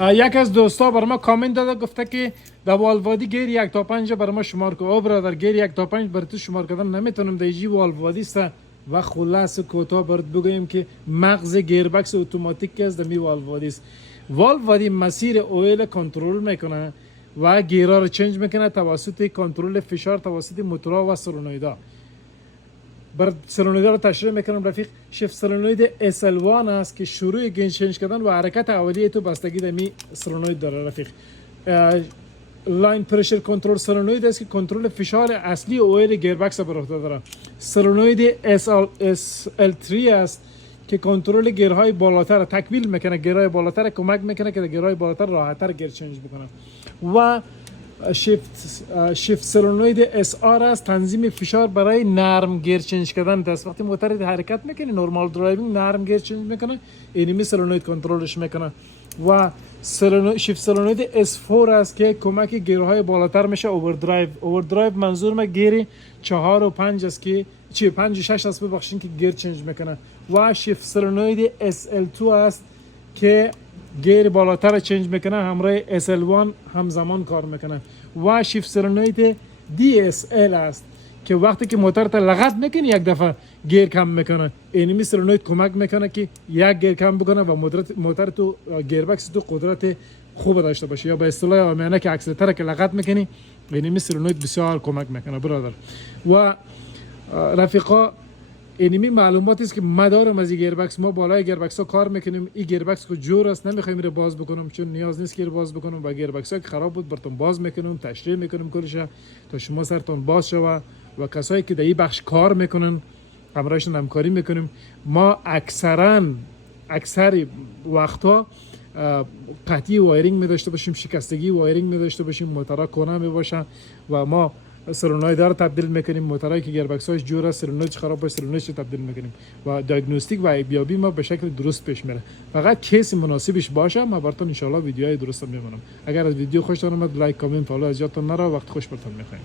یک از دوستا بر ما کامنت داده گفته که در والوادی گیر 1 تا 5 بر ما شمار کو. او برادر گیر 1 تا 5 بر تو شمار کردن نمیتونم در جی والوادی است و خلاص کوتاه برات بگویم که مغز گیربکس اتوماتیک است در می والوادی است. والوادی مسیر اویل کنترل میکنه و گیرا رو چنج میکنه توسط کنترل فشار توسط موتورها و سولنویدا. بر سولنویدا رو تشریح میکنم رفیق. شیفت سولنوید SL1 است که شروع گین چنج کردن و حرکت اولیه تو بستگی در می سولنوید داره رفیق. لاین پرشر کنترل سولنوید است که کنترل فشار اصلی اویل گیربکس بر عهده داره. سولنوید SL3 است که کنترل گیرهای بالاتر تکمیل میکنه، گیرهای بالاتر کمک میکنه که گیرهای بالاتر راحت‌تر گیر چنج بکنه. و شیفت سولنوید SR است تنظیم فشار برای نرم گیر چنج کردن دست. وقتی موتور حرکت میکنه نورمال درایوینگ نرم گیر چنج میکنه، اینمی سولنوید کنترلش میکنه. و شیفت سولنوید S4 است که کمک گیرهای بالاتر میشه اووردرایو. اووردرایو منظور ما گیر 4 و 5 است که 5 و 6 است ببخشید که گیر چنج میکنه. و شیفت سولنوید SL2 است که گیر بالاتر چنج میکنه همراه SL1 همزمان کار میکنه. و شیفت سولنوید DSL است که وقتی که موتور تا لغت میکنه یک دفعه گیر کم میکنه، اینمی سولنوید کمک میکنه که یک گیر کم بکنه و موتور تو گیربکس تو قدرت خوب داشته باشه. یا به اصطلاح عامیانه که اکسلراتور که لغت میکنی اینمی سولنوید بسیار کمک میکنه برادر. و رفیقا اینمی معلوماتی است که ما دارم از این گیربکس. ما بالای گیربکس ها کار میکنیم. این گیربکس کو جور است نمیخوایم رو باز بکنم چون نیاز نیست که رو باز بکنم. و گیربکس ها که خراب بود براتون باز میکنم، تشریح میکنم کلش تا شما سرتون باز شوه. و کسایی که در این بخش کار میکنن همراهشون همکاری میکنیم. ما اکثر وقتا قطعی وایرینگ می داشته باشیم، شکستگی وایرینگ می داشته باشیم، موتورها کنه می باشه و ما سولنوید رو تبدیل میکنیم. موتورایی که گیربکس هاش جور است سولنوید خراب باشه سولنوید تبدیل میکنیم و دیاگنوستیک و بیابی ما به شکل درست پیش میره. فقط کیس مناسبش باشه ما براتون ان شاء الله ویدیوهای درست میمونم. اگر از ویدیو خوشتون اومد لایک کامنت فالو از یادتون نره. وقت خوش براتون میخوایم.